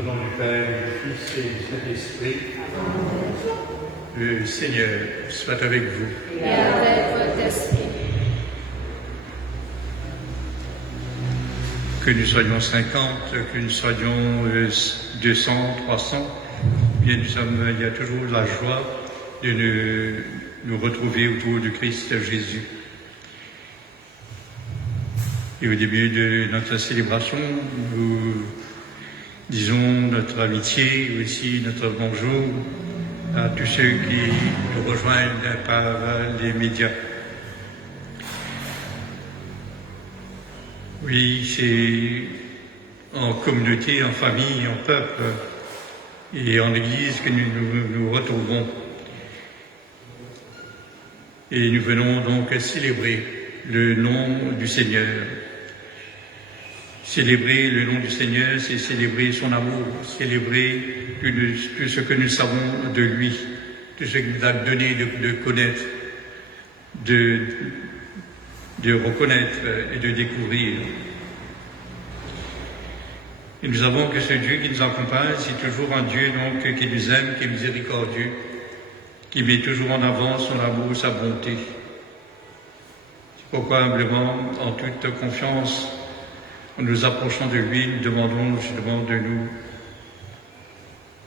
Au nom du Père, du Fils et du Saint-Esprit. Le Seigneur soit avec vous. Et avec votre esprit. Que nous soyons 50, que nous soyons 200, 300, bien il y a toujours la joie de nous retrouver autour du Christ Jésus. Et au début de notre célébration, nous disons notre amitié, aussi notre bonjour à tous ceux qui nous rejoignent par les médias. Oui, c'est en communauté, en famille, en peuple et en Église que nous retrouvons. Et nous venons donc célébrer le nom du Seigneur. Célébrer le nom du Seigneur, c'est célébrer son amour, célébrer tout ce que nous savons de lui, tout ce qu'il nous a donné de connaître, de reconnaître et de découvrir. Et nous savons que ce Dieu qui nous accompagne, c'est toujours un Dieu donc qui nous aime, qui est miséricordieux, qui met toujours en avant son amour, sa bonté. C'est pourquoi humblement, en toute confiance, en nous approchant de lui, nous demandons justement de nous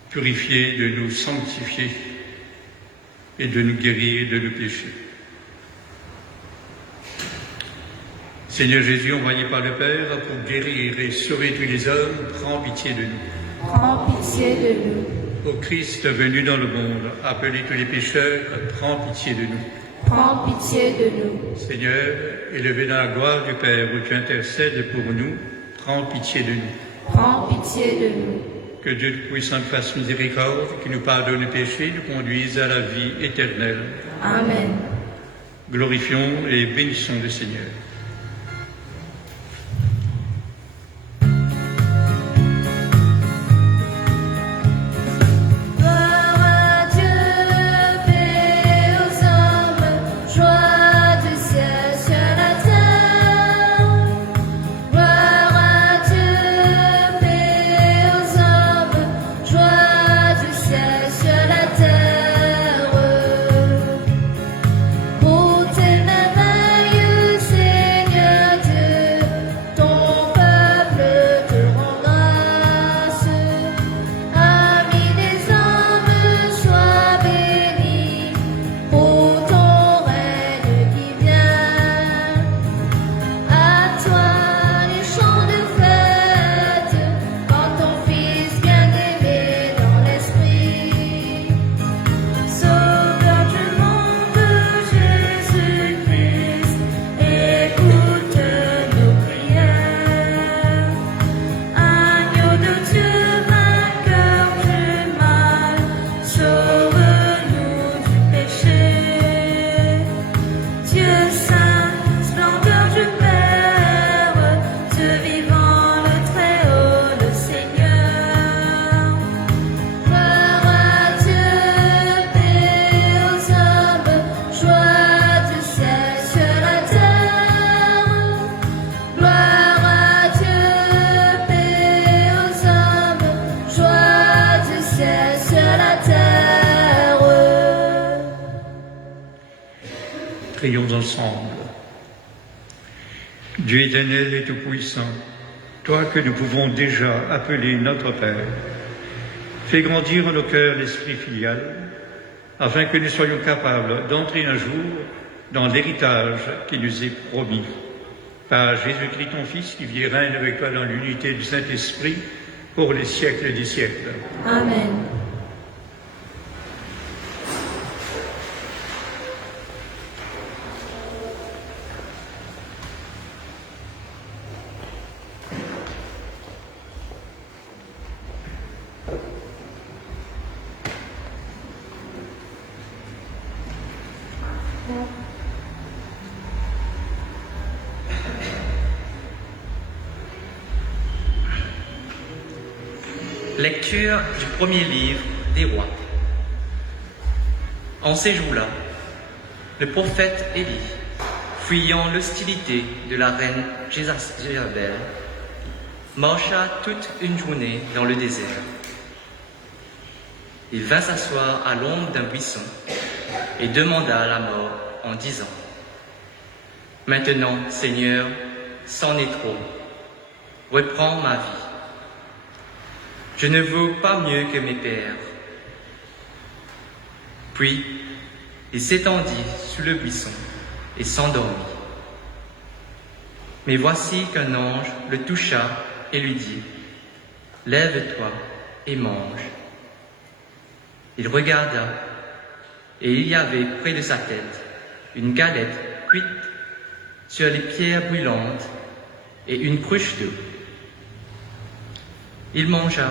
purifier, de nous sanctifier et de nous guérir de nos péchés. Seigneur Jésus, envoyé par le Père pour guérir et sauver tous les hommes, prends pitié de nous. Prends pitié de nous. Ô Christ venu dans le monde, appelez tous les pécheurs, prends pitié de nous. Prends pitié de nous. Seigneur, élevé dans la gloire du Père, où tu intercèdes pour nous, prends pitié de nous. Prends pitié de nous. Que Dieu Tout-Puissant fasse miséricorde, qui nous pardonne les péchés, nous conduise à la vie éternelle. Amen. Glorifions et bénissons le Seigneur. Prions ensemble. Dieu éternel et tout-puissant, toi que nous pouvons déjà appeler notre Père, fais grandir en nos cœurs l'esprit filial, afin que nous soyons capables d'entrer un jour dans l'héritage qui nous est promis. Par Jésus-Christ, ton Fils, qui vit et règne avec toi dans l'unité du Saint-Esprit, pour les siècles des siècles. Amen. Lecture du premier livre des rois. En ces jours-là, le prophète Élie, fuyant l'hostilité de la reine Jézabel, marcha toute une journée dans le désert. Il vint s'asseoir à l'ombre d'un buisson et demanda la mort en disant, « Maintenant, Seigneur, c'en est trop. Reprends ma vie. Je ne vaux pas mieux que mes pères. » Puis, il s'étendit sous le buisson et s'endormit. Mais voici qu'un ange le toucha et lui dit, « Lève-toi et mange. » Il regarda, et il y avait près de sa tête une galette cuite sur les pierres brûlantes et une cruche d'eau. Il mangea,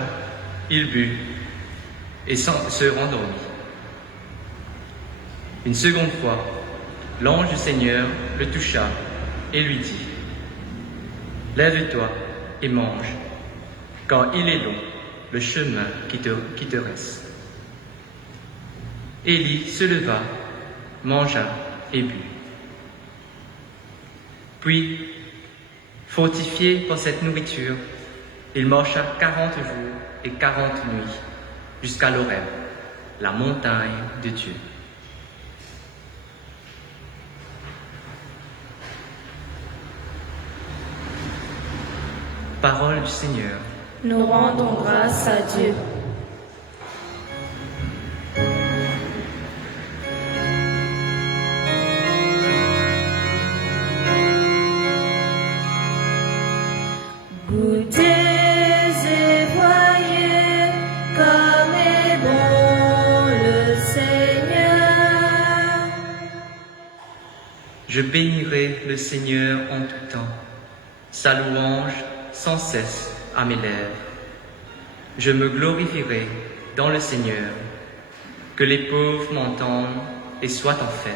il but, et se rendormit. Une seconde fois, l'ange du Seigneur le toucha et lui dit, « Lève-toi et mange, car il est long le chemin qui te reste. » Élie se leva, mangea et but. Puis, fortifié par cette nourriture, il marcha 40 jours et 40 nuits jusqu'à l'Horeb, la montagne de Dieu. Parole du Seigneur. Nous rendons grâce à Dieu. Goûtez et voyez comme est bon le Seigneur. Je bénirai le Seigneur en tout temps, sa louange sans cesse à mes lèvres. Je me glorifierai dans le Seigneur, que les pauvres m'entendent et soient en fête.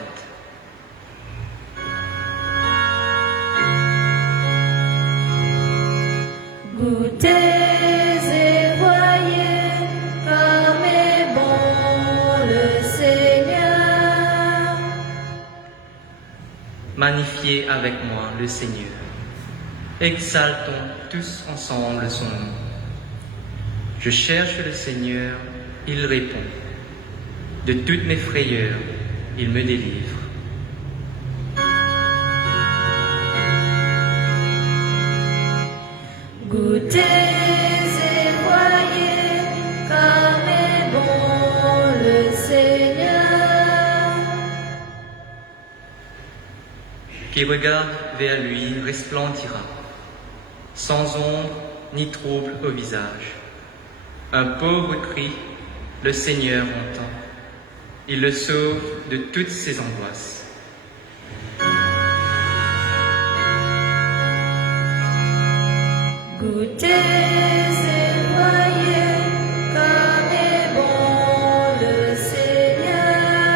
Goûtez et voyez comme est bon le Seigneur. Magnifiez avec moi le Seigneur. Exaltons tous ensemble son nom. Je cherche le Seigneur, il répond. De toutes mes frayeurs, il me délivre. Goûtez et voyez comme est bon le Seigneur. Qui regarde vers lui resplendira, sans ombre ni trouble au visage. Un pauvre crie, le Seigneur entend. Il le sauve de toutes ses angoisses. Goûtez et voyez comme est bon le Seigneur.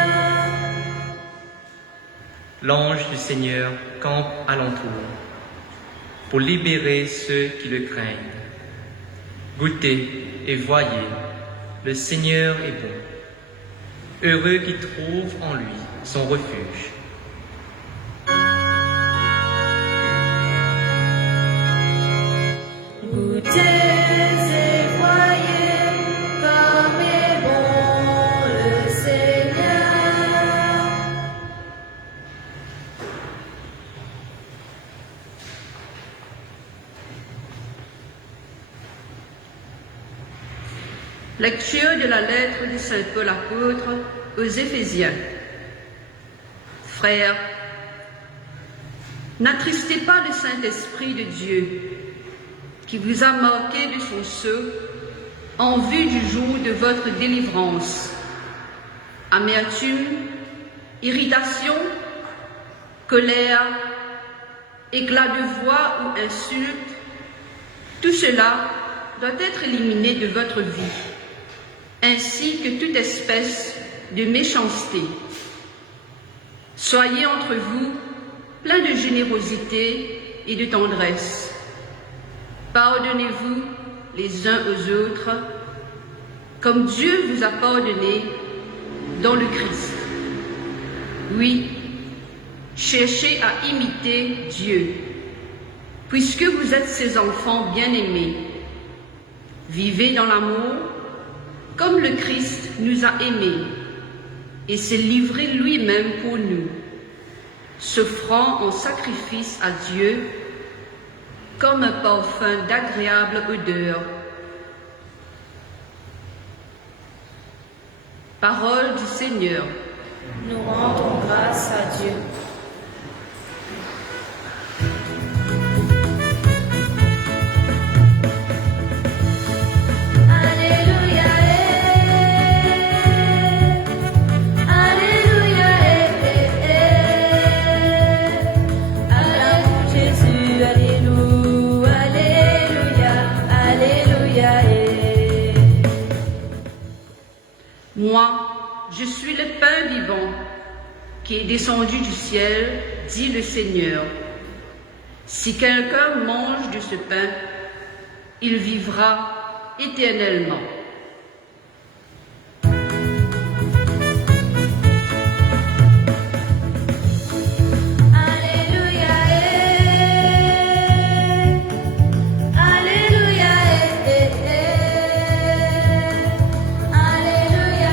L'ange du Seigneur campe alentour pour libérer ceux qui le craignent. Goûtez et voyez, le Seigneur est bon. Heureux qui trouve en lui son refuge. Goûtez et voyez comme est bon le Seigneur. Lecture de la lettre de Saint Paul apôtre aux Éphésiens. Frères, n'attristez pas le Saint-Esprit de Dieu, qui vous a marqué de son sceau en vue du jour de votre délivrance. Amertume, irritation, colère, éclat de voix ou insulte, tout cela doit être éliminé de votre vie, ainsi que toute espèce de méchanceté. Soyez entre vous pleins de générosité et de tendresse. Pardonnez-vous les uns aux autres, comme Dieu vous a pardonné dans le Christ. Oui, cherchez à imiter Dieu. puisque vous êtes ses enfants bien-aimés. Vivez dans l'amour, comme le Christ nous a aimés et s'est livré lui-même pour nous, s'offrant en sacrifice à Dieu comme un parfum d'agréable odeur. Parole du Seigneur. Nous rendons grâce à Dieu. Alléluia, Alléluia, Alléluia, Jésus, Alléluia, Alléluia, Alléluia. Moi, je suis le pain vivant qui est descendu du ciel, dit le Seigneur. Si quelqu'un mange de ce pain, il vivra éternellement. Alléluia, Alléluia, Alléluia, Alléluia.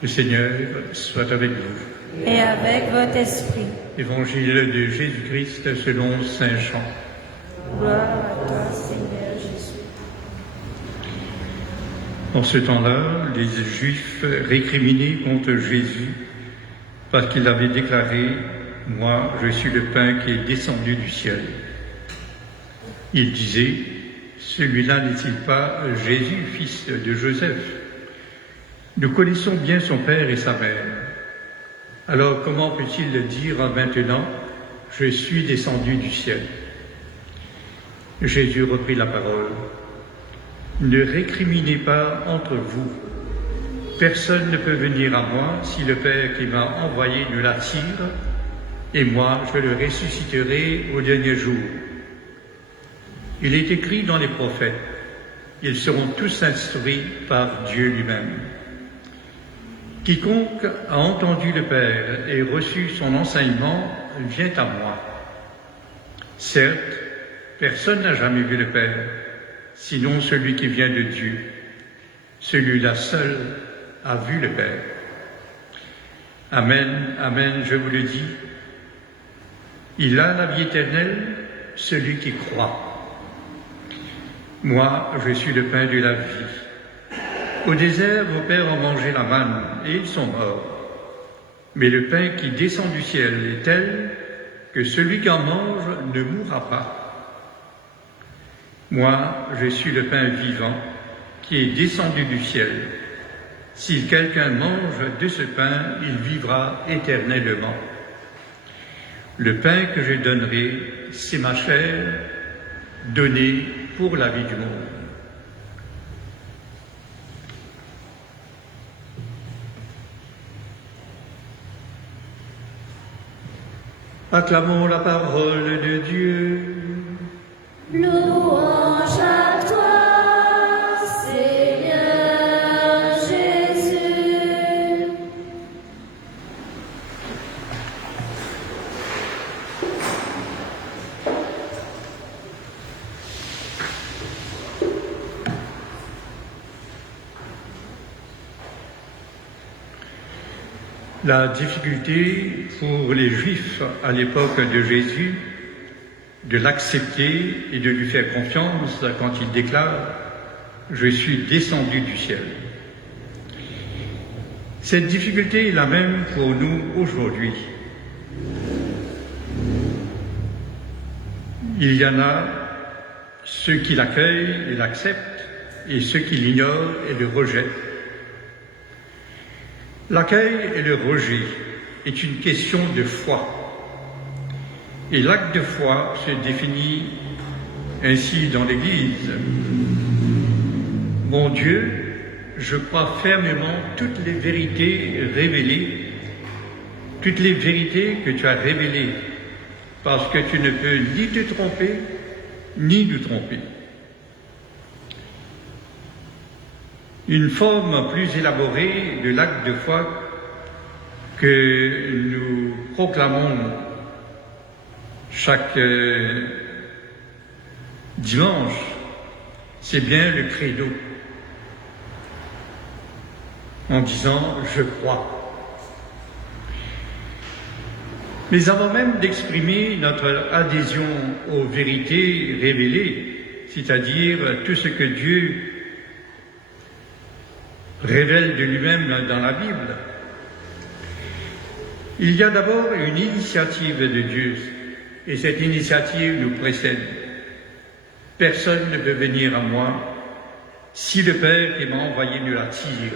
Le Seigneur soit avec vous. Et avec votre esprit. Évangile de Jésus-Christ selon saint Jean. Gloire à toi, Seigneur Jésus. En ce temps-là, les Juifs récriminaient contre Jésus parce qu'il avait déclaré « Moi, je suis le pain qui est descendu du ciel ». Ils disaient « Celui-là n'est-il pas Jésus, fils de Joseph? Nous connaissons bien son père et sa mère. Alors comment peut-il dire maintenant « Je suis descendu du ciel » Jésus reprit la parole. Ne récriminez pas entre vous. Personne ne peut venir à moi si le Père qui m'a envoyé ne l'attire, et moi je le ressusciterai au dernier jour. Il est écrit dans les prophètes, ils seront tous instruits par Dieu lui-même. Quiconque a entendu le Père et reçu son enseignement vient à moi. Certes, personne n'a jamais vu le Père, sinon celui qui vient de Dieu. Celui-là seul a vu le Père. Amen, amen, je vous le dis. Il a la vie éternelle, celui qui croit. Moi, je suis le pain de la vie. Au désert, vos pères ont mangé la manne et ils sont morts. Mais le pain qui descend du ciel est tel que celui qui en mange ne mourra pas. Moi, je suis le pain vivant qui est descendu du ciel. Si quelqu'un mange de ce pain, il vivra éternellement. Le pain que je donnerai, c'est ma chair, donnée pour la vie du monde. Acclamons la parole de Dieu. Louange à toi, Seigneur Jésus. La difficulté pour les Juifs à l'époque de Jésus de l'accepter et de lui faire confiance quand il déclare « Je suis descendu du ciel ». Cette difficulté est la même pour nous aujourd'hui. Il y en a ceux qui l'accueillent et l'acceptent et ceux qui l'ignorent et le rejettent. L'accueil et le rejet est une question de foi. Et l'acte de foi se définit ainsi dans l'Église. Mon Dieu, je crois fermement toutes les vérités révélées, toutes les vérités que tu as révélées, parce que tu ne peux ni te tromper, ni nous tromper. une forme plus élaborée de l'acte de foi que nous proclamons chaque dimanche, c'est bien le credo, en disant « je crois ». Mais avant même d'exprimer notre adhésion aux vérités révélées, c'est-à-dire tout ce que Dieu révèle de lui-même dans la Bible, il y a d'abord une initiative de Dieu, et cette initiative nous précède. Personne ne peut venir à moi si le Père qui m'a envoyé ne l'attire.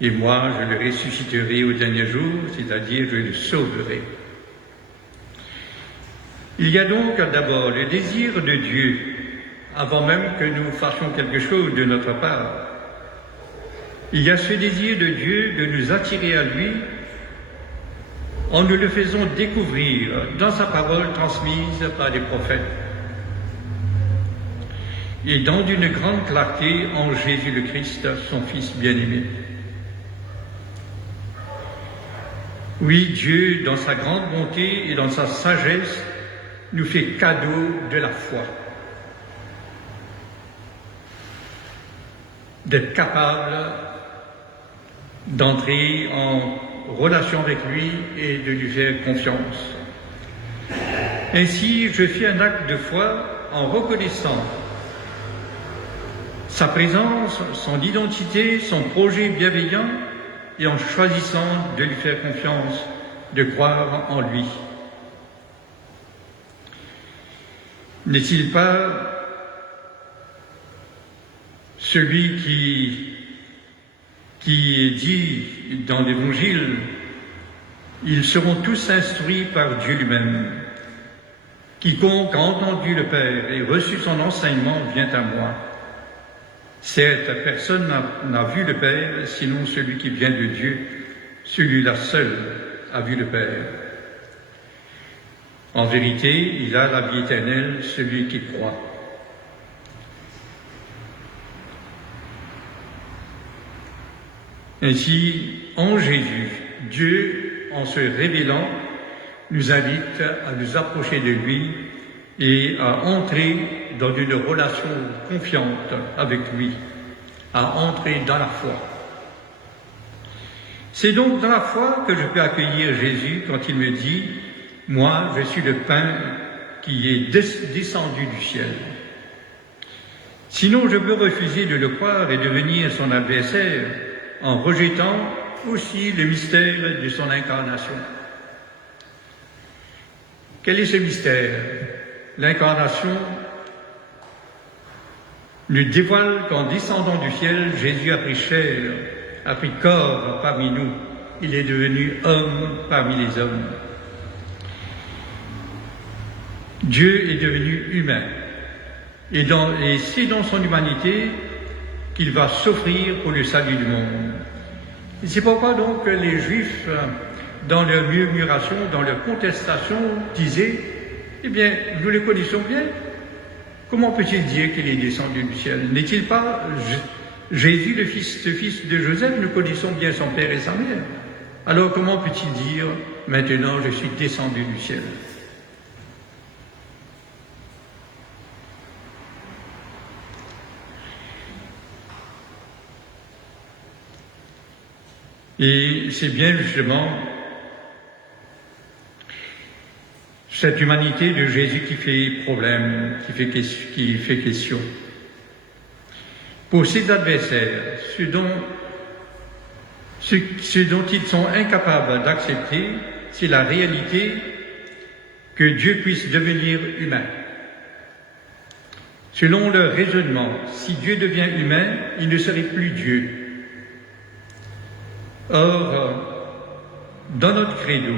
Et moi, je le ressusciterai au dernier jour, c'est-à-dire je le sauverai. Il y a donc d'abord le désir de Dieu, avant même que nous fassions quelque chose de notre part. Il y a ce désir de Dieu de nous attirer à lui en nous le faisant découvrir dans sa parole transmise par les prophètes et dans une grande clarté en Jésus le Christ, son Fils bien-aimé. Oui, Dieu, dans sa grande bonté et dans sa sagesse, nous fait cadeau de la foi, d'être capable d'entrer en relation avec lui et de lui faire confiance. Ainsi, je fais un acte de foi en reconnaissant sa présence, son identité, son projet bienveillant et en choisissant de lui faire confiance, de croire en lui. N'est-il pas celui qui est dit dans l'Évangile, ils seront tous instruits par Dieu lui-même. Quiconque a entendu le Père et reçu son enseignement vient à moi. Certes, personne n'a vu le Père, sinon celui qui vient de Dieu, celui-là seul a vu le Père. En vérité, il a la vie éternelle, celui qui croit. Ainsi, en Jésus, Dieu, en se révélant, nous invite à nous approcher de lui et à entrer dans une relation confiante avec lui, à entrer dans la foi. C'est donc dans la foi que je peux accueillir Jésus quand il me dit « Moi, je suis le pain qui est descendu du ciel ». Sinon, je peux refuser de le croire et devenir son adversaire en rejetant aussi le mystère de son incarnation. Quel est ce mystère? L'incarnation nous dévoile qu'en descendant du ciel, Jésus a pris chair, a pris corps parmi nous. Il est devenu homme parmi les hommes. Dieu est devenu humain. Et c'est dans son humanité qu'il va s'offrir pour le salut du monde. Et c'est pourquoi donc les Juifs, dans leur murmuration, dans leur contestation, disaient « Eh bien, nous le connaissons bien. Comment peut-il dire qu'il est descendu du ciel? N'est-il pas Jésus, le fils de Joseph? Nous connaissons bien son père et sa mère. Alors comment peut-il dire « Maintenant, je suis descendu du ciel » ? Et c'est bien justement cette humanité de Jésus qui fait problème, qui fait question. Pour ses adversaires, ce dont ils sont incapables d'accepter, c'est la réalité que Dieu puisse devenir humain. Selon leur raisonnement, si Dieu devient humain, il ne serait plus Dieu. Or, dans notre credo,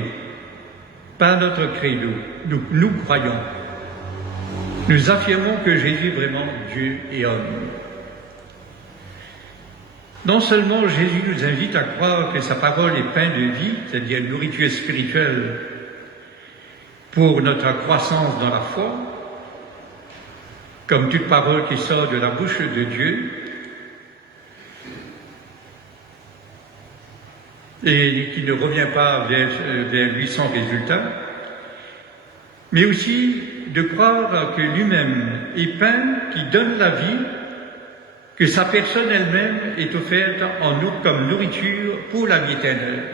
par notre credo, nous croyons, nous affirmons que Jésus est vraiment Dieu et homme. Non seulement Jésus nous invite à croire que sa parole est pain de vie, c'est-à-dire nourriture spirituelle pour notre croissance dans la foi, comme toute parole qui sort de la bouche de Dieu, et qui ne revient pas vers lui sans résultat, mais aussi de croire que lui-même est pain qui donne la vie, que sa personne elle-même est offerte en nous comme nourriture pour la vie éternelle.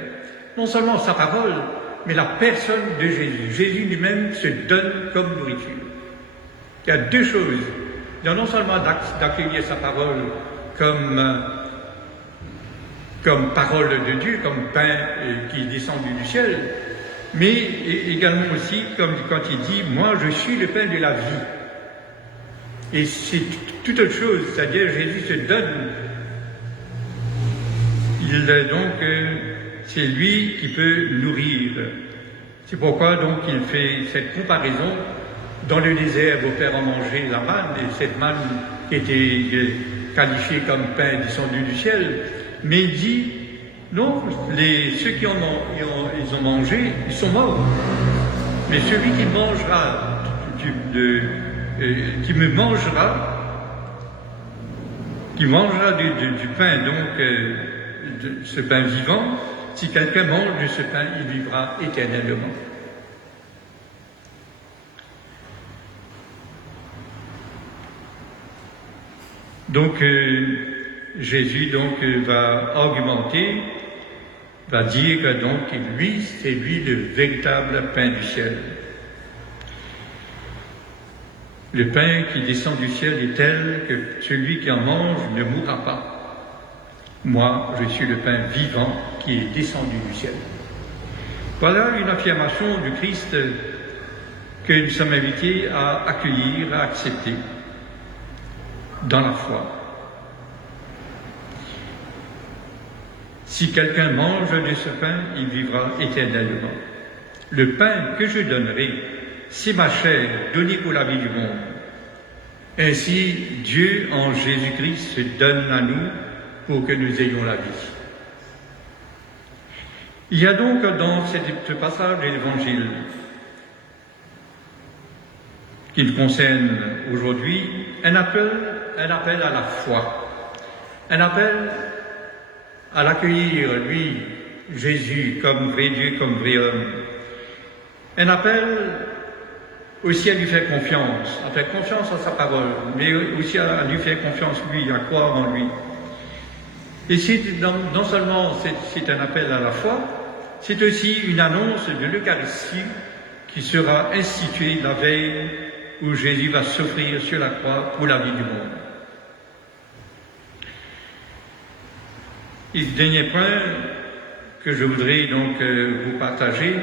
Non seulement sa parole, mais la personne de Jésus. Jésus lui-même se donne comme nourriture. Il y a deux choses. Il y a non seulement d'accueillir sa parole comme parole de Dieu, comme pain qui est descendu du ciel, mais également aussi comme quand il dit « Moi, je suis le pain de la vie ». Et c'est toute autre chose, c'est-à-dire Jésus se donne. C'est lui qui peut nourrir. C'est pourquoi donc il fait cette comparaison. Dans le désert, vos pères ont mangé la manne, et cette manne qui était qualifiée comme pain descendu du ciel. Mais il dit, non, ceux qui ils ont mangé, ils sont morts. Mais celui qui mangera, qui mangera du pain, donc de ce pain vivant, si quelqu'un mange de ce pain, il vivra éternellement. Donc, Jésus va argumenter, va dire que donc lui, c'est lui le véritable pain du ciel. Le pain qui descend du ciel est tel que celui qui en mange ne mourra pas. Moi, je suis le pain vivant qui est descendu du ciel. Voilà une affirmation du Christ que nous sommes invités à accueillir, à accepter dans la foi. Si quelqu'un mange de ce pain, il vivra éternellement. Le pain que je donnerai, c'est ma chair donnée pour la vie du monde. Ainsi, Dieu en Jésus-Christ se donne à nous pour que nous ayons la vie. Il y a donc dans ce passage de l'Évangile qui nous concerne aujourd'hui un appel à la foi, un appel à l'accueillir, lui, Jésus, comme vrai Dieu, comme vrai homme. Un appel aussi à lui faire confiance, à faire confiance en sa parole, mais aussi à lui faire confiance, lui, à croire en lui. Et non seulement c'est un appel à la foi, c'est aussi une annonce de l'Eucharistie qui sera instituée la veille où Jésus va s'offrir sur la croix pour la vie du monde. Et le dernier point que je voudrais donc vous partager,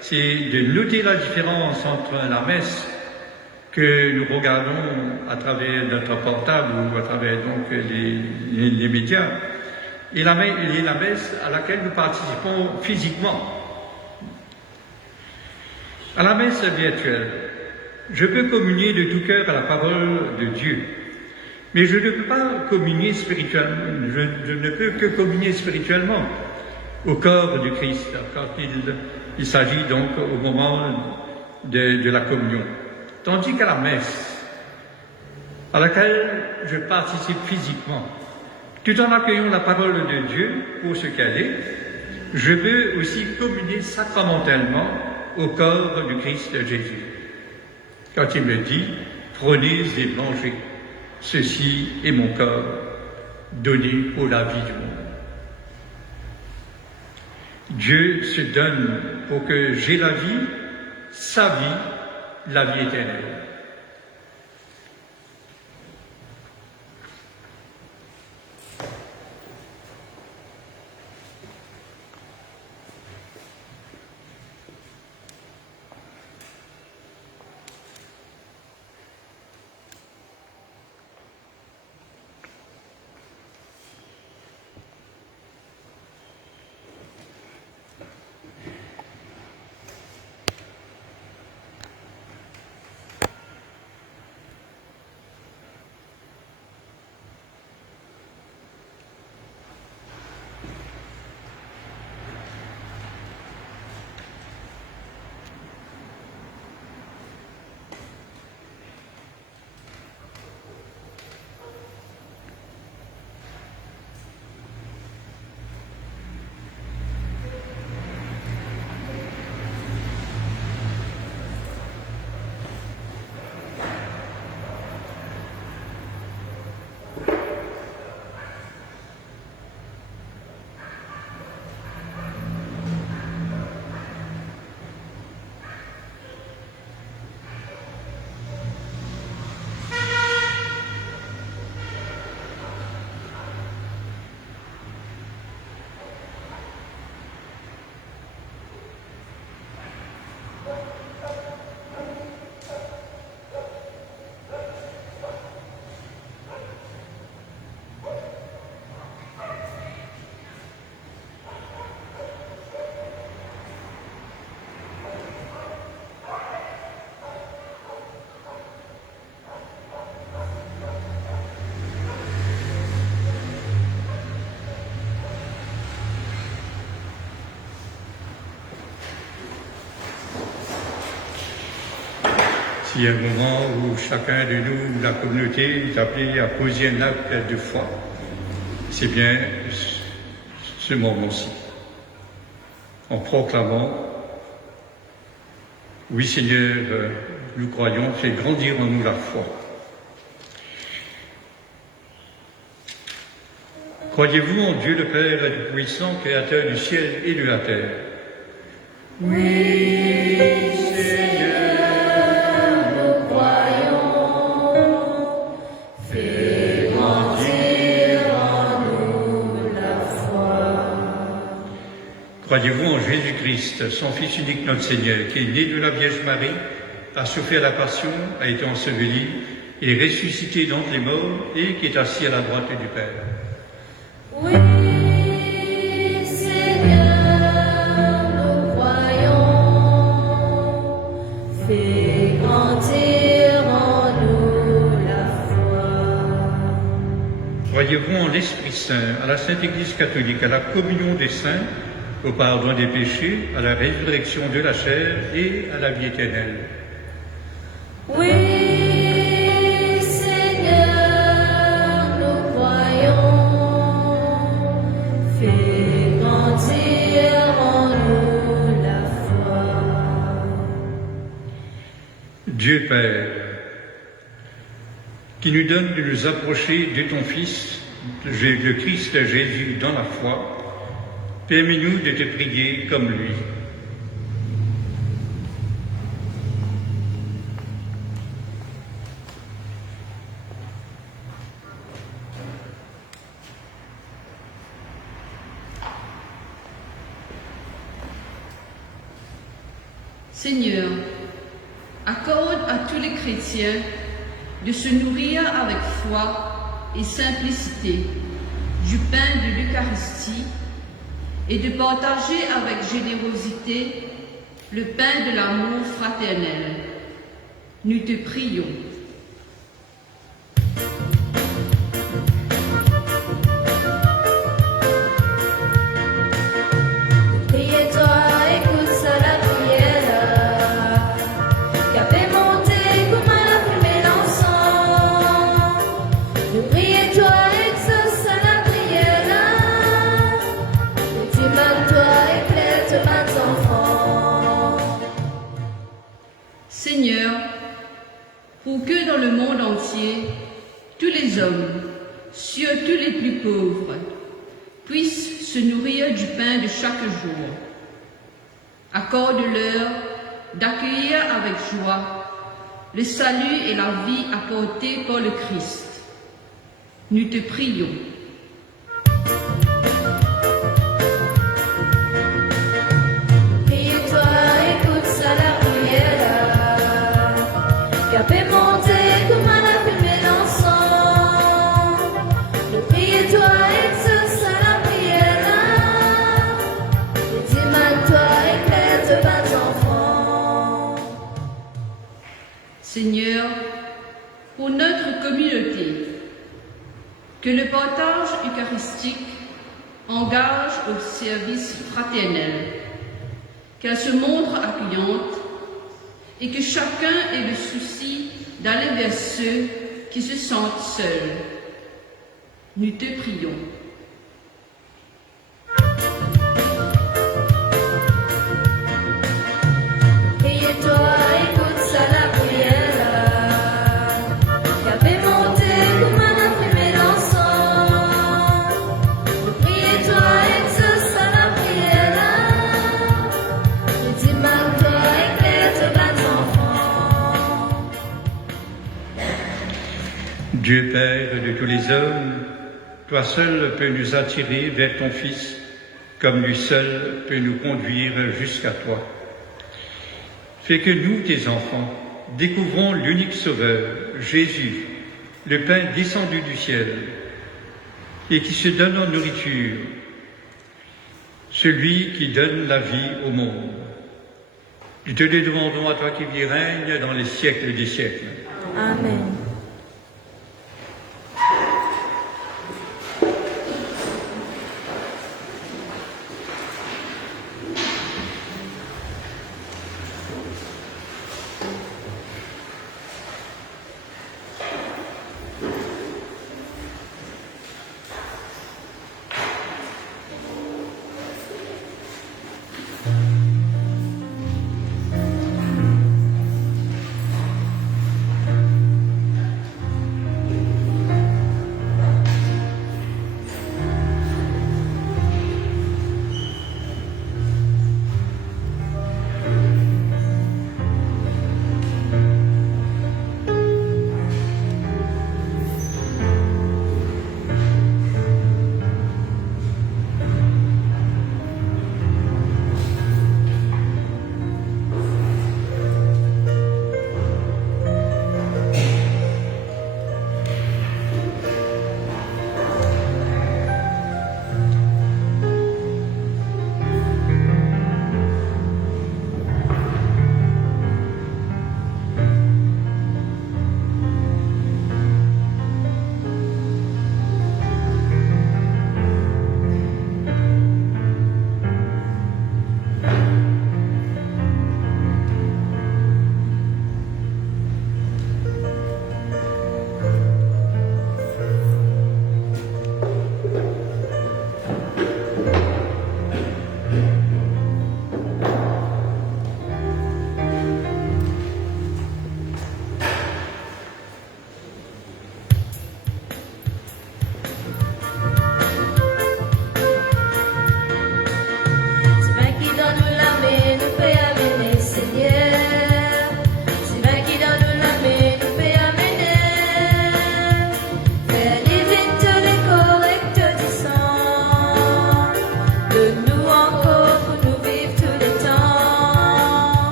c'est de noter la différence entre la messe que nous regardons à travers notre portable ou à travers donc les médias et la messe à laquelle nous participons physiquement. À la messe virtuelle, je peux communier de tout cœur à la parole de Dieu. Mais je ne peux pas communier spirituellement, je ne peux que communier spirituellement au corps du Christ, quand il s'agit donc au moment de la communion. Tandis qu'à la messe, à laquelle je participe physiquement, tout en accueillant la parole de Dieu pour ce qu'elle est, je peux aussi communier sacramentellement au corps du Christ Jésus. Quand il me dit, prenez et mangez. Ceci est mon corps, donné pour la vie du monde. Dieu se donne pour que j'ai la vie, sa vie, la vie éternelle. Il y a un moment où chacun de nous, la communauté, est appelé à poser un acte de foi. C'est bien ce moment-ci. En proclamant, oui Seigneur, nous croyons, fais grandir en nous la foi. Croyez-vous en Dieu le Père Tout-Puissant, Créateur du ciel et de la terre? Oui, Seigneur, nous croyons. Fais grandir en nous la foi. Croyez-vous en Jésus-Christ, son Fils unique, notre Seigneur, qui est né de la Vierge Marie, a souffert la passion, a été enseveli, est ressuscité d'entre les morts et qui est assis à la droite du Père? Oui, Seigneur, nous croyons. Fais grandir en nous la foi. Croyez-vous en l'Esprit Saint, à la Sainte Église catholique, à la communion des saints, au pardon des péchés, à la résurrection de la chair et à la vie éternelle? Oui, Seigneur, nous croyons. Fais grandir en nous la foi. Dieu Père, qui nous donne de nous approcher de ton Fils, le Christ Jésus, dans la foi, permets-nous de te prier comme lui. Seigneur, accorde à tous les chrétiens de se nourrir avec foi et simplicité du pain de l'Eucharistie et de partager avec générosité le pain de l'amour fraternel. Nous te prions. Priez-toi, écoute ça la prière, qui a fait monter comme à la fumée l'encens. Nous priez-toi, exauce ça la prière, et tu toi, éclaire tes mains enfants. Seigneur, pour que dans le monde entier, tous les hommes, surtout les plus pauvres, puissent se nourrir du pain de chaque jour. Accorde-leur d'accueillir avec joie le salut et la vie apportés par le Christ. Nous te prions. Priez-toi, écoute ça la prière, qui a fait monter comme à la fumée l'encens. Nous priez-toi, exauce ça la prière, et dis-moi-toi, éclaire tes mains enfants. Seigneur, pour notre communauté, que le partage eucharistique engage au service fraternel, qu'elle se montre accueillante et que chacun ait le souci d'aller vers ceux qui se sentent seuls. Nous te prions. Priez-toi, écoute ça la prière, qui a fait monter comme à la fumée l'encens. Nous priez-toi, exauce ça la prière, et dis-moi-toi, éclaire tes mains enfants. Dieu Père de tous les hommes, toi seul peux nous attirer vers ton Fils, comme lui seul peut nous conduire jusqu'à toi. Fais que nous, tes enfants, découvrons l'unique Sauveur, Jésus, le pain descendu du ciel, et qui se donne en nourriture, celui qui donne la vie au monde. Nous te le demandons à toi qui vis et règnes dans les siècles des siècles. Amen.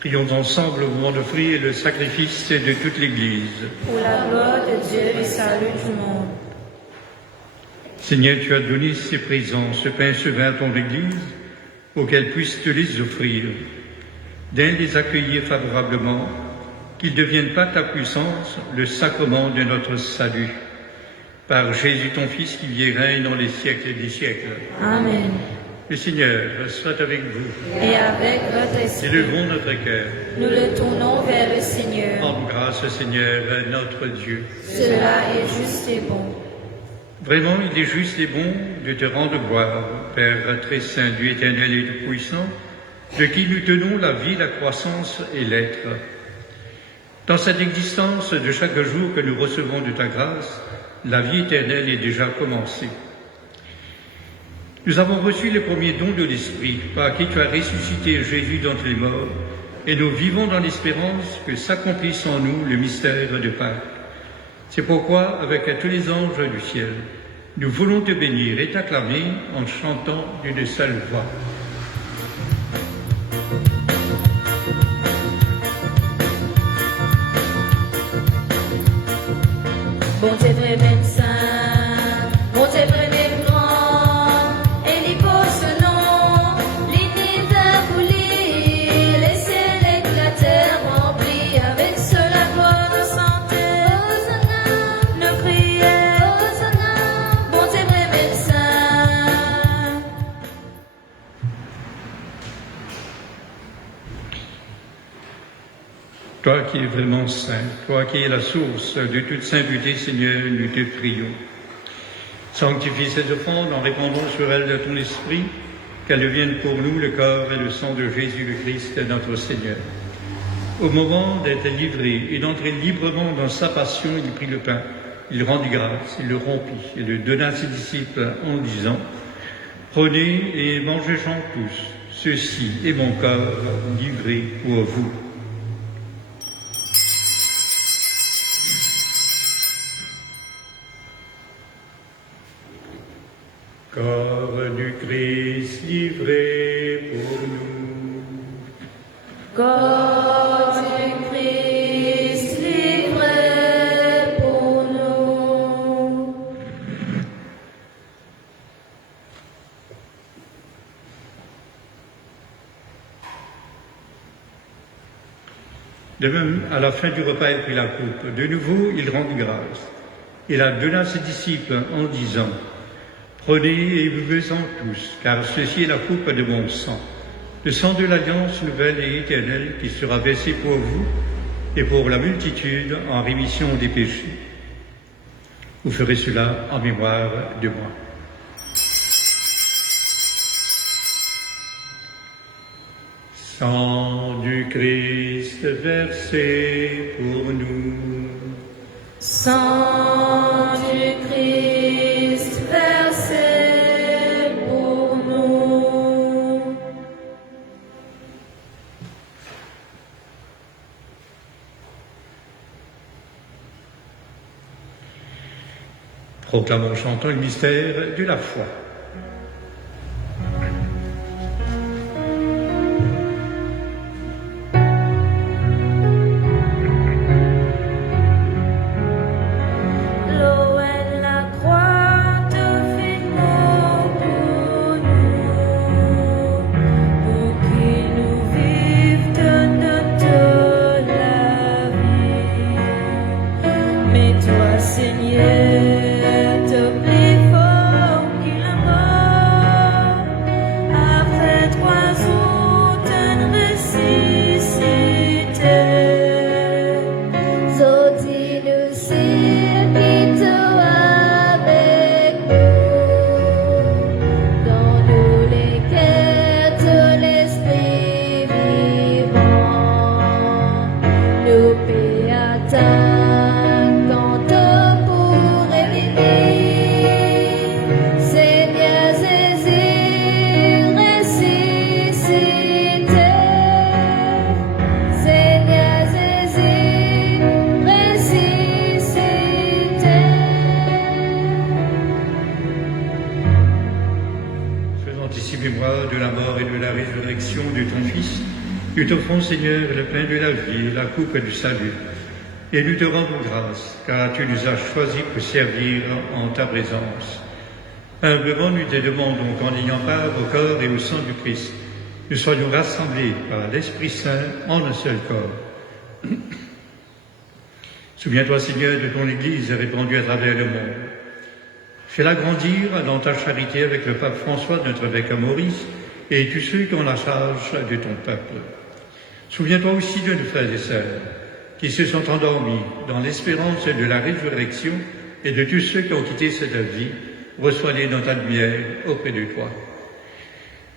Prions ensemble au moment d'offrir le sacrifice de toute l'Église. Pour la gloire de Dieu et salut du monde. Seigneur, tu as donné ces présents, ce pain, ce vin à ton Église, pour qu'elle puisse te les offrir. Daigne les accueillir favorablement, qu'ils deviennent par ta puissance le sacrement de notre salut. Par Jésus ton Fils qui vit et règne dans les siècles des siècles. Amen. Le Seigneur soit avec vous. Et avec votre esprit, Élevons notre cœur. nous le tournons vers le Seigneur. Rendons grâce au Seigneur, notre Dieu. Cela est juste et bon. Vraiment, il est juste et bon de te rendre gloire, Père très saint, Dieu éternel et tout-puissant, de qui nous tenons la vie, la croissance et l'être. Dans cette existence de chaque jour que nous recevons de ta grâce, la vie éternelle est déjà commencée. Nous avons reçu les premiers dons de l'Esprit, par qui tu as ressuscité Jésus d'entre les morts, et nous vivons dans l'espérance que s'accomplisse en nous le mystère de Pâques. C'est pourquoi, avec tous les anges du ciel, nous voulons te bénir et t'acclamer en chantant d'une seule voix. Bon Dieu vrai même saint, bon Dieu vrai même grand, et il pose ce nom, l'univers voulu, les ciels et la terre remplis avec cela gloire de santé. Hosanna, nos prières, Hosanna, bon Dieu vrai même saint. Toi qui es vraiment saint, toi qui es la source de toute sainteté, Seigneur, nous te prions. Sanctifie cette offrande en répandant sur elle de ton esprit, qu'elle devienne pour nous le corps et le sang de Jésus le Christ, notre Seigneur. Au moment d'être livré et d'entrer librement dans sa passion, il prit le pain, il rendit grâce, il le rompit et le donna à ses disciples en disant « Prenez et mangez-en tous, ceci est mon corps livré pour vous. » Corps du Christ livré pour nous. Corps du Christ livré pour nous. De même, à la fin du repas, il prit la coupe. De nouveau, il rendit grâce. Il la donna à ses disciples en disant « Prenez et buvez-en tous, car ceci est la coupe de mon sang, le sang de l'alliance nouvelle et éternelle qui sera versé pour vous et pour la multitude en rémission des péchés. Vous ferez cela en mémoire de moi. » Sang du Christ versé pour nous. Sang du Christ versé pour nous. Proclamons, chantons le mystère de la foi. Nous t'offrons, Seigneur, le pain de la vie, la coupe du salut. Et nous te rendons grâce, car tu nous as choisis pour servir en ta présence. Humblement, nous te demandons qu'en ayant part au corps et au sang du Christ, nous soyons rassemblés par l'Esprit Saint en un seul corps. Souviens-toi, Seigneur, de ton Église répandue à travers le monde. Fais-la grandir dans ta charité avec le pape François, notre évêque à Maurice, et tous ceux qui ont la charge de ton peuple. Souviens-toi aussi de nos frères et sœurs qui se sont endormis dans l'espérance de la résurrection et de tous ceux qui ont quitté cette vie. Reçois-les dans ta lumière auprès de toi.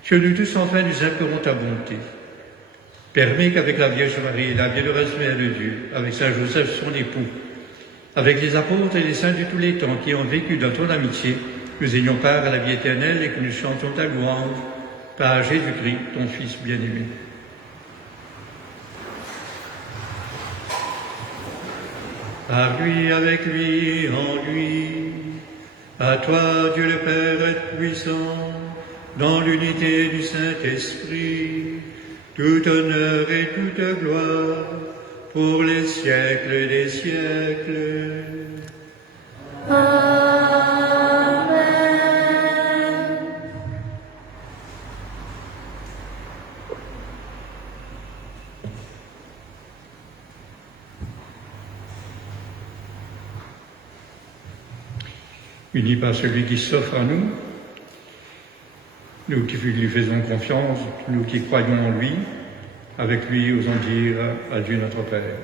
Que nous tous enfin nous implorons ta bonté. Permets qu'avec la Vierge Marie, la bienheureuse Mère de Dieu, avec Saint Joseph son époux, avec les apôtres et les saints de tous les temps qui ont vécu dans ton amitié, nous ayons part à la vie éternelle et que nous chantons ta louange par Jésus-Christ, ton Fils bien-aimé. Par lui, avec lui, en lui, à toi, Dieu le Père puissant, dans l'unité du Saint-Esprit, tout honneur et toute gloire, pour les siècles des siècles. Amen. Unis par celui qui s'offre à nous, nous qui lui faisons confiance, nous qui croyons en lui, avec lui osons dire à Dieu notre Père.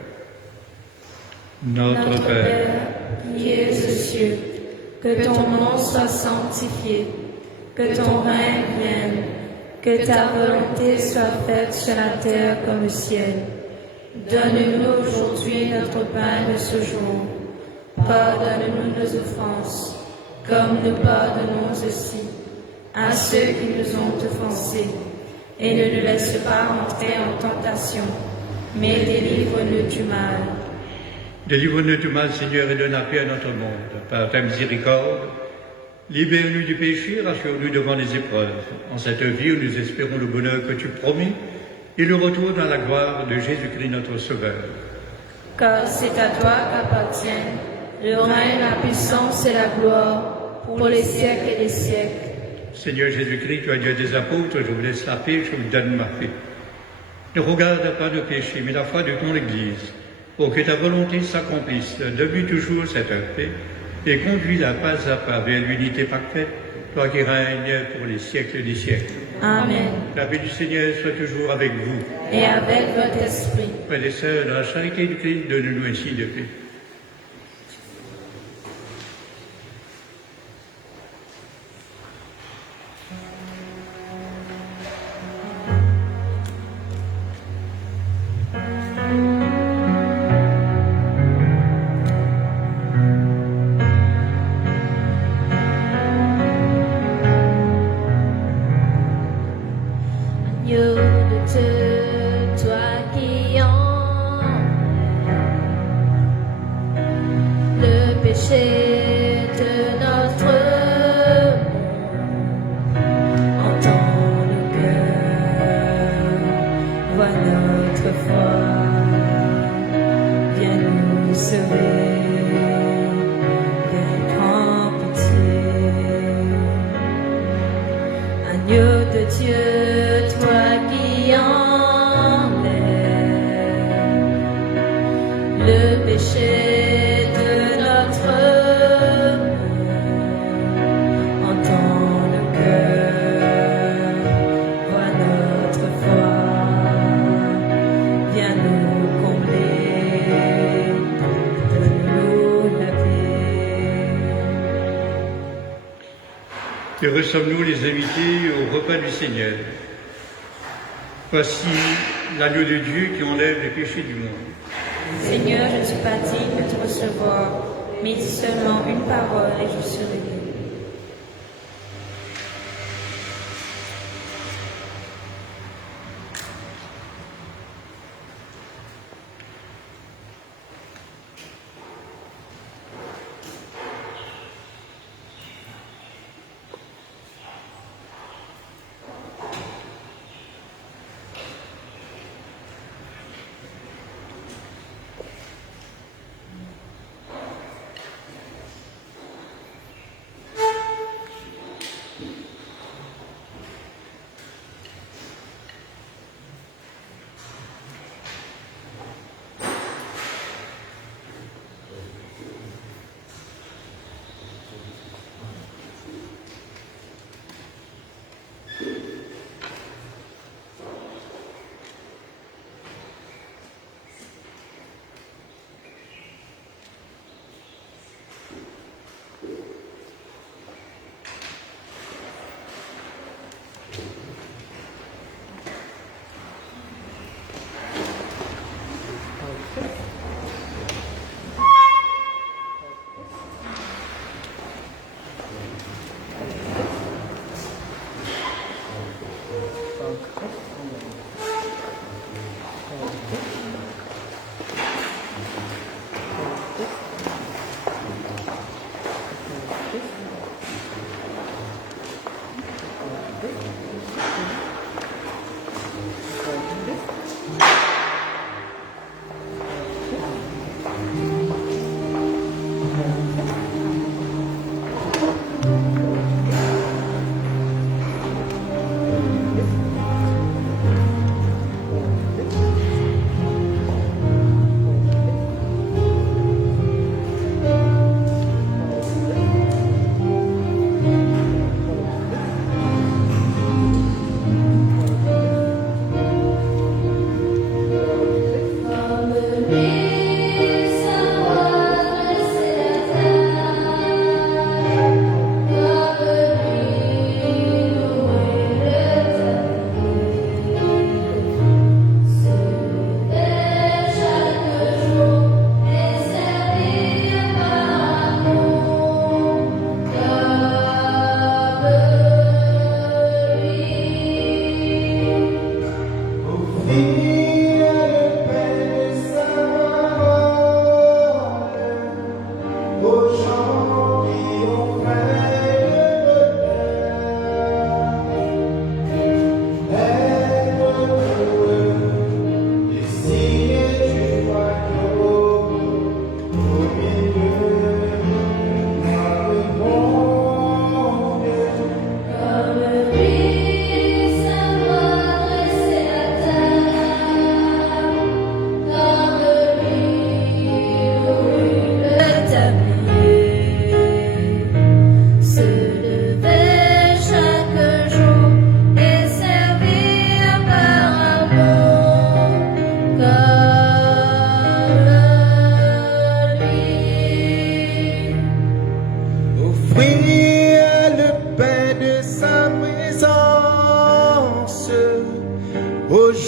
Notre Père, qui es aux cieux, que ton nom soit sanctifié, que ton règne vienne, que ta volonté soit faite sur la terre comme au ciel. Donne-nous aujourd'hui notre pain de ce jour. Pardonne-nous nos offenses, comme nous pardonnons aussi à ceux qui nous ont offensés. Et ne nous laisse pas entrer en tentation, mais délivre-nous du mal. Délivre-nous du mal, Seigneur, et donne la paix à notre monde. Par ta miséricorde, libère-nous du péché, rassure-nous devant les épreuves. En cette vie où nous espérons le bonheur que tu promets et le retour dans la gloire de Jésus-Christ notre Sauveur. Car c'est à toi qu'appartiennent le règne, la puissance et la gloire pour les siècles et les siècles. Seigneur Jésus-Christ, tu as dit à des apôtres, je vous laisse la paix, je vous donne ma paix. Ne regarde pas nos péchés, mais la foi de ton Église, pour que ta volonté s'accomplisse. Donne-lui toujours cette paix et conduis-la pas à pas vers l'unité parfaite, toi qui règnes pour les siècles des siècles. Amen. La paix du Seigneur soit toujours avec vous. Et avec votre esprit. Frères et sœurs, dans la charité du Christ, donne-nous ainsi de paix. Agneau de Dieu, toi qui enlèves le péché de notre monde, entends le cœur, vois notre foi, viens nous sauver, viens prends pitié. Agneau de Dieu, toi qui enlèves le péché de notre monde, entends le cœur, vois notre foi, viens nous combler, donne-nous la paix. Heureux sommes-nous les invités au repas du Seigneur. Voici l'agneau de Dieu qui enlève les péchés du monde. Seigneur, je ne suis pas digne de te recevoir, mais dis seulement une parole et je serai guéri.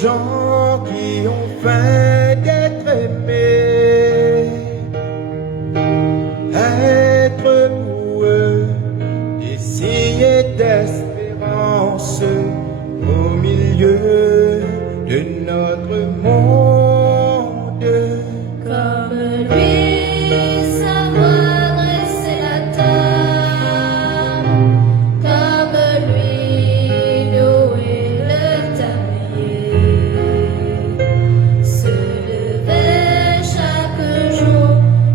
gens qui ont faim d'être aimés, être pour eux des signes d'espérance au milieu de notre monde. Comme lui, savoir dresser la table, comme lui, nouer le tablier, se lever chaque jour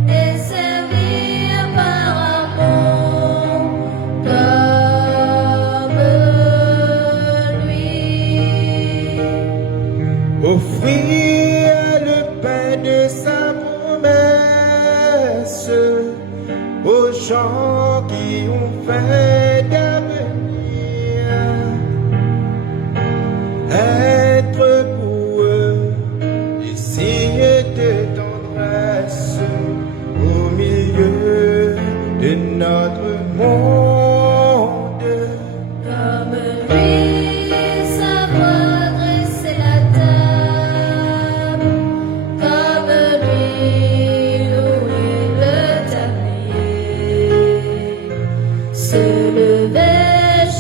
et servir par amour, comme lui. Offrir le pain de sa promesse aux gens qui ont faim d'avenir, être pour eux des signes de tendresse au milieu de notre monde. Comme lui, savoir dresser la table, comme lui, nouer le tablier, se lever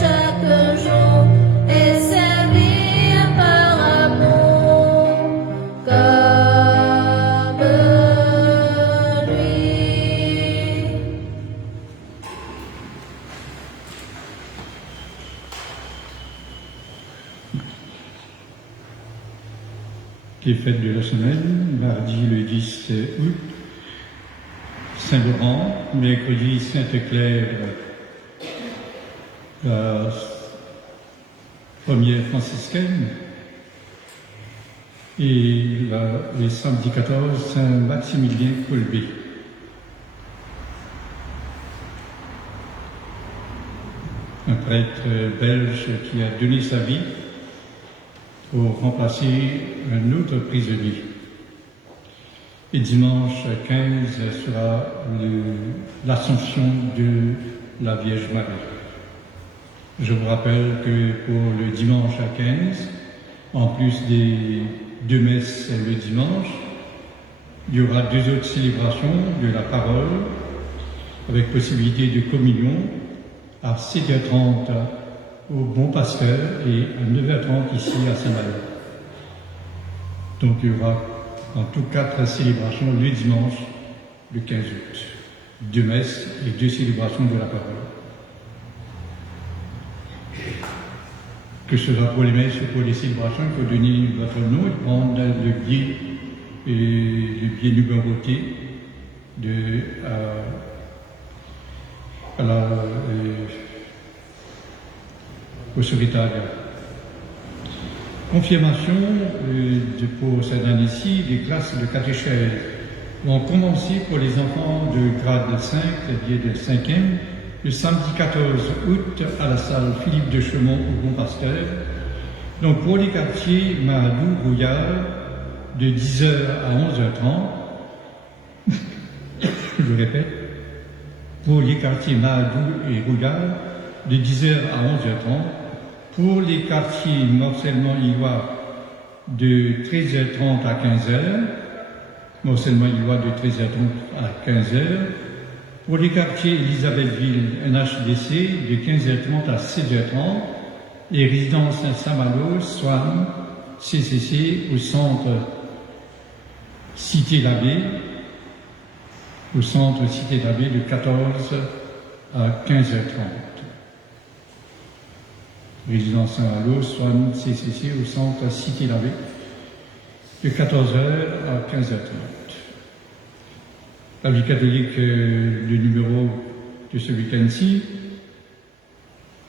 chaque jour et servir par amour, comme lui. Les fêtes de la semaine, mardi le 10 août, Saint-Laurent, mercredi Sainte-Claire, la première franciscaine, et le samedi 14, Saint-Maximilien Kolbe. Un prêtre belge qui a donné sa vie pour remplacer un autre prisonnier. Et dimanche 15 sera l'Assomption de la Vierge Marie. Je vous rappelle que pour le dimanche à 15, en plus des deux messes le dimanche, il y aura deux autres célébrations de la parole avec possibilité de communion à 7h30 au Bon Pasteur et à 9h30 ici à Saint-Malo. Donc il y aura en tout 4 célébrations le dimanche, le 15 août. 2 messes et 2 célébrations de la parole. Que ce soit pour les messes ou pour les célébrations, il faut donner votre nom et prendre le billet numéroté au secrétariat. Confirmation pour cette année-ci, les classes de catéchèse vont commencer pour les enfants de grade 5, c'est-à-dire de 5e, le samedi 14 août à la salle Philippe de Chaumont au Bon Pasteur. Donc pour les quartiers Mahadou, Rouillard, de 10h à 11h30, je répète, pour les quartiers Mahadou et Rouillard, de 10h à 11h30, pour les quartiers Morcellement-Illois, de 13h30 à 15h, Morcellement-Illois de 13h30 à 15h, pour les quartiers Elisabethville, NHDC, de 15h30 à 16h30, les résidences Saint-Malo, Swan, CCC, au centre Cité-l'Abbé, de 14 à 15h30. Résidence Saint-Malo, Swan, CCC, au centre Cité-l'Abbé, de 14h à 15h30. La vie catholique, le numéro de ce week-end-ci,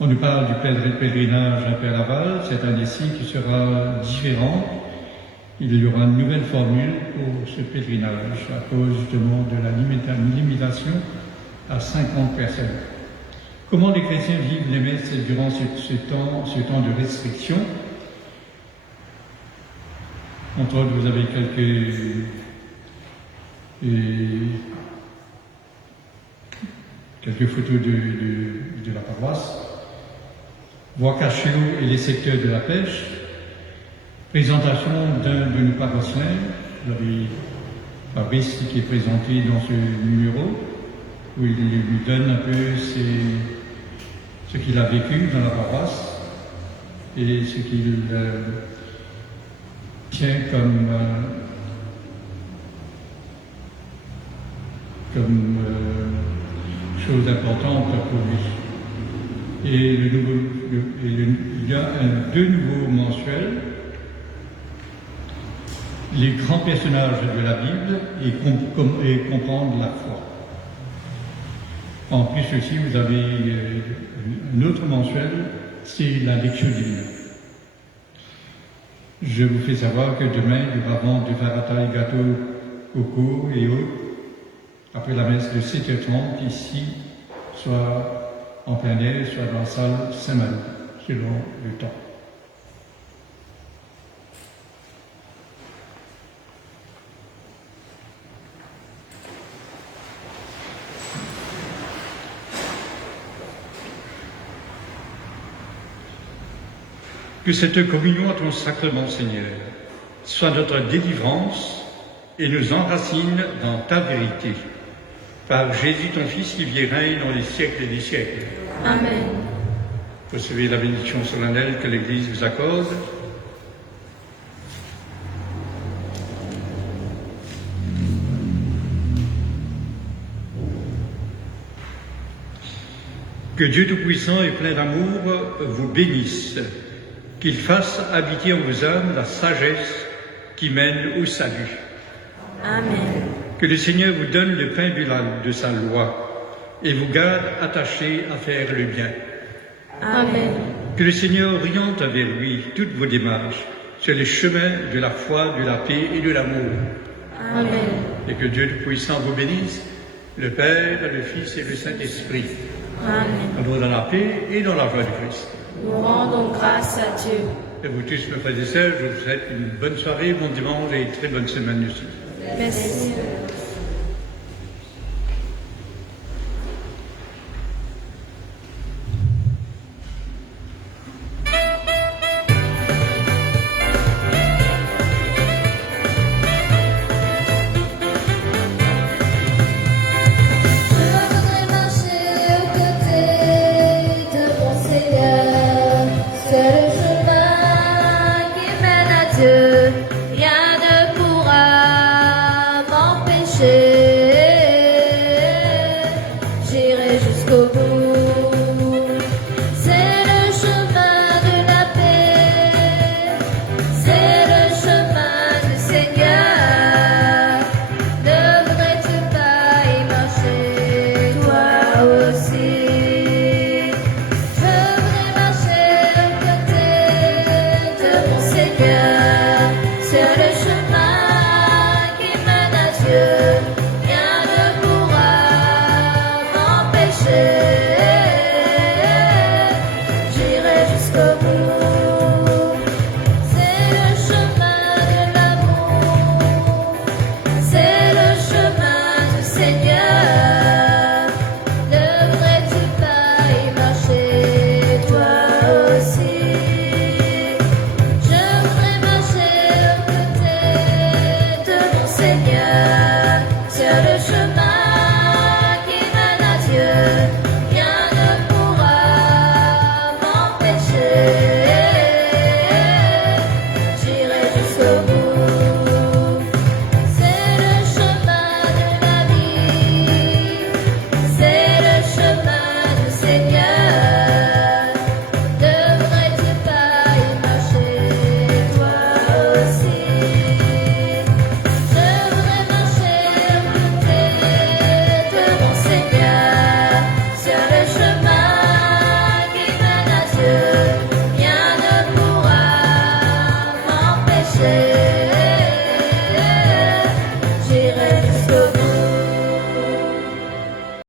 on nous parle du pèlerinage à Père-Laval, cette année-ci qui sera différent. Il y aura une nouvelle formule pour ce pèlerinage à cause justement de la limitation à 50 personnes. Comment les chrétiens vivent les messes durant ce temps de restriction? Entre autres, vous avez quelques photos de la paroisse. Bois Cachot et les secteurs de la pêche. Présentation d'un de nos paroissiens. Vous avez Fabrice qui est présenté dans ce numéro, où il lui donne un peu ce qu'il a vécu dans la paroisse et ce qu'il tient comme chose importante pour lui. Et il y a deux nouveaux mensuels, les grands personnages de la Bible et comprendre la foi. En plus aussi, vous avez un autre mensuel, c'est la lecture divine. Je vous fais savoir que demain, il y aura vente de faratailles, gâteaux, coco et autres, après la messe de 7h30, ici, soit en plein air, soit dans la salle Saint-Malo, selon le temps. Que cette communion à ton sacrement, Seigneur, soit notre délivrance et nous enracine dans ta vérité. Par Jésus, ton Fils, qui vit et règne dans les siècles des siècles. Amen. Recevez la bénédiction solennelle que l'Église vous accorde. Que Dieu Tout-Puissant et plein d'amour vous bénisse, qu'il fasse habiter en vos âmes la sagesse qui mène au salut. Amen. Que le Seigneur vous donne le pain de sa loi et vous garde attachés à faire le bien. Amen. Que le Seigneur oriente vers lui toutes vos démarches sur les chemins de la foi, de la paix et de l'amour. Amen. Et que Dieu Tout-Puissant vous bénisse, le Père, le Fils et le Saint-Esprit. Amen. Dans la paix et dans la joie du Christ. Nous rendons grâce à Dieu. Et vous tous, mes frères et sœurs, je vous souhaite une bonne soirée, bon dimanche et une très bonne semaine aussi. Merci.